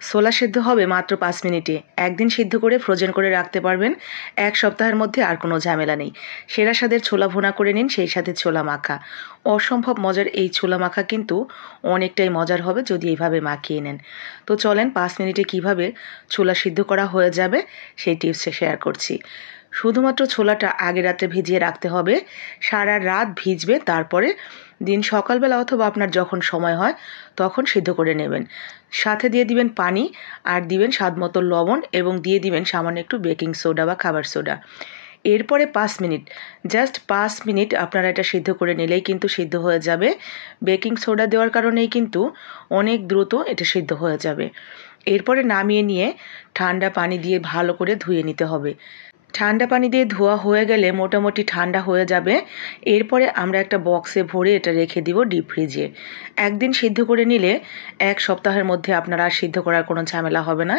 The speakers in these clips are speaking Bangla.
ছোলা সিদ্ধ হবে মাত্র 5 মিনিটে। একদিন সিদ্ধ করে ফ্রোজেন করে রাখতে পারবেন। 1 সপ্তাহের মধ্যে আর কোনো ঝামেলা নেই। সেরা স্বাদের ছোলা ভুনা করে নিন, সেই সাথে ছোলা মাখা। অসম্ভব মজার এই ছোলা মাখা কিন্তু অনেকটাই মজার হবে যদি এইভাবে মাখিয়ে নেন। তো চলেন 5 মিনিটে কিভাবে ছোলা সিদ্ধ করা হয়ে যাবে সেই টিপসটা শেয়ার করছি। শুধুমাত্র ছোলাটা আগে রাতে ভিজিয়ে রাখতে হবে। সারা রাত ভিজবে, তারপরে দিন সকালবেলা অথবা আপনার যখন সময় হয় তখন সিদ্ধ করে নেবেন। সাথে দিয়ে দিবেন পানি, আর দিবেন স্বাদমতো লবণ, এবং দিয়ে দিবেন সামান্য একটু বেকিং সোডা বা খাবার সোডা। এরপরে 5 মিনিট, জাস্ট 5 মিনিট আপনারা এটা সিদ্ধ করে নিলেই কিন্তু সিদ্ধ হয়ে যাবে। বেকিং সোডা দেওয়ার কারণেই কিন্তু অনেক দ্রুত এটা সিদ্ধ হয়ে যাবে। এরপরে নামিয়ে নিয়ে ঠান্ডা পানি দিয়ে ভালো করে ধুয়ে নিতে হবে। ঠান্ডা পানি দিয়ে ধোয়া হয়ে গেলে মোটামুটি ঠান্ডা হয়ে যাবে। এরপরে আমরা একটা বক্সে ভরে এটা রেখে দিব ডিপ ফ্রিজে। একদিন সিদ্ধ করে নিলে 1 সপ্তাহের মধ্যে আপনার আর সিদ্ধ করার কোনো ঝামেলা হবে না।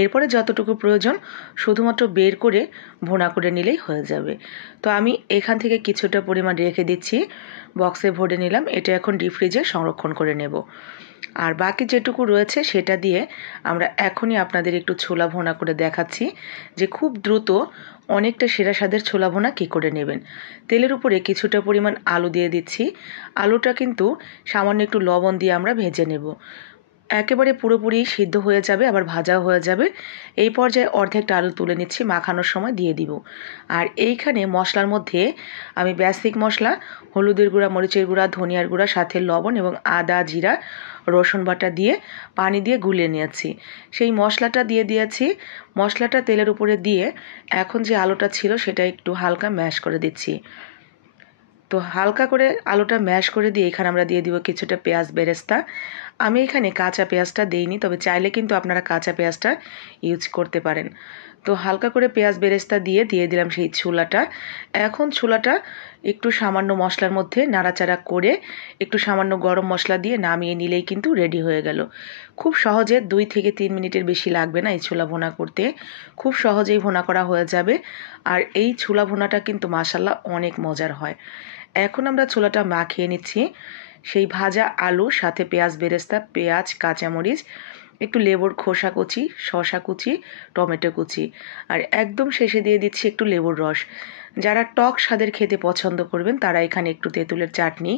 এরপরে যতটুকু প্রয়োজন শুধুমাত্র বের করে ভুনা করে নিলেই হয়ে যাবে। তো আমি এখান থেকে কিছুটা পরিমাণ রেখে দিচ্ছি, বক্সে ভরে নিলাম। এটা এখন ডিপ ফ্রিজে সংরক্ষণ করে নেব। আর বাকি যেটুকু রয়েছে সেটা দিয়ে আমরা এখনই আপনাদের একটু ছোলা ভুনা করে দেখাচ্ছি যে খুব দ্রুত অনেকটা সেরা স্বাদের ছোলা ভুনা কী করে নেবেন। তেলের উপরে কিছুটা পরিমাণ আলু দিয়ে দিচ্ছি। আলুটা কিন্তু সামান্য একটু লবণ দিয়ে আমরা ভেজে নেব। একেবারে পুরোপুরি সিদ্ধ হয়ে যাবে, আবার ভাজাও হয়ে যাবে। এই পর্যায়ে অর্ধেকটা আলু তুলে নিচ্ছি, মাখানোর সময় দিয়ে দিব। আর এইখানে মশলার মধ্যে আমি বেসিক মশলা, হলুদের গুঁড়া, মরিচের গুঁড়া, ধনিয়ার গুঁড়া, সাথে লবণ এবং আদা, জিরা, রসুন বাটা দিয়ে পানি দিয়ে গুলিয়ে নিয়েছি। সেই মশলাটা দিয়ে দিয়েছি। মশলাটা তেলের উপরে দিয়ে এখন যে আলুটা ছিল সেটা একটু হালকা ম্যাশ করে দিচ্ছি। তো হালকা করে আলুটা ম্যাশ করে দিয়ে এখানে আমরা দিয়ে দিব কিছুটা পেঁয়াজ বেরেস্তা। আমি এখানে কাঁচা পেঁয়াজটা দিইনি, তবে চাইলে কিন্তু আপনারা কাঁচা পেঁয়াজটা ইউজ করতে পারেন। তো হালকা করে পেঁয়াজ বেরেস্তা দিয়ে দিলাম সেই ছোলাটা। এখন ছোলাটা একটু সামান্য মশলার মধ্যে নাড়াচাড়া করে একটু সামান্য গরম মশলা দিয়ে নামিয়ে নিলেই কিন্তু রেডি হয়ে গেল। খুব সহজে 2 থেকে 3 মিনিটের বেশি লাগবে না এই ছোলা ভুনা করতে। খুব সহজেই ভুনা করা হয়ে যাবে। আর এই ছোলা ভুনাটা কিন্তু মাশাআল্লাহ অনেক মজার হয়। এখন আমরা ছোলাটা মাখিয়ে নিচ্ছি। সেই ভাজা আলু, সাথে পেঁয়াজ বেরেস্তা, পেঁয়াজ, কাঁচামরিচ, একটু লেবুর খোসা কুচি, শসা কুচি, টমেটো কুচি, আর একদম শেষে দিয়ে দিচ্ছি একটু লেবুর রস। যারা টক স্বাদের খেতে পছন্দ করবেন তারা এখানে একটু তেঁতুলের চাটনি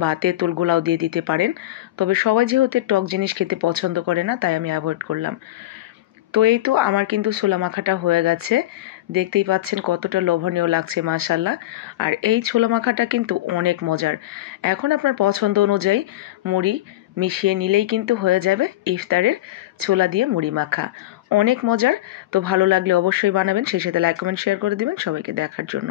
বা তেঁতুল গোলাও দিয়ে দিতে পারেন। তবে সবাই যেহেতু টক জিনিস খেতে পছন্দ করে না, তাই আমি অ্যাভয়েড করলাম। তো এই তো আমার কিন্তু ছোলা মাখাটা হয়ে গেছে। দেখতেই পাচ্ছেন কতটা লোভনীয় লাগছে মাশাআল্লাহ। আর এই ছোলা মাখাটা কিন্তু অনেক মজার। এখন আপনার পছন্দ অনুযায়ী মুড়ি মিশিয়ে নিলেই কিন্তু হয়ে যাবে ইফতারের ছোলা দিয়ে মুড়ি মাখা। অনেক মজার। তো ভালো লাগলে অবশ্যই বানাবেন, সেই সাথে লাইক, কমেন্ট, শেয়ার করে দিবেন সবাইকে দেখার জন্য।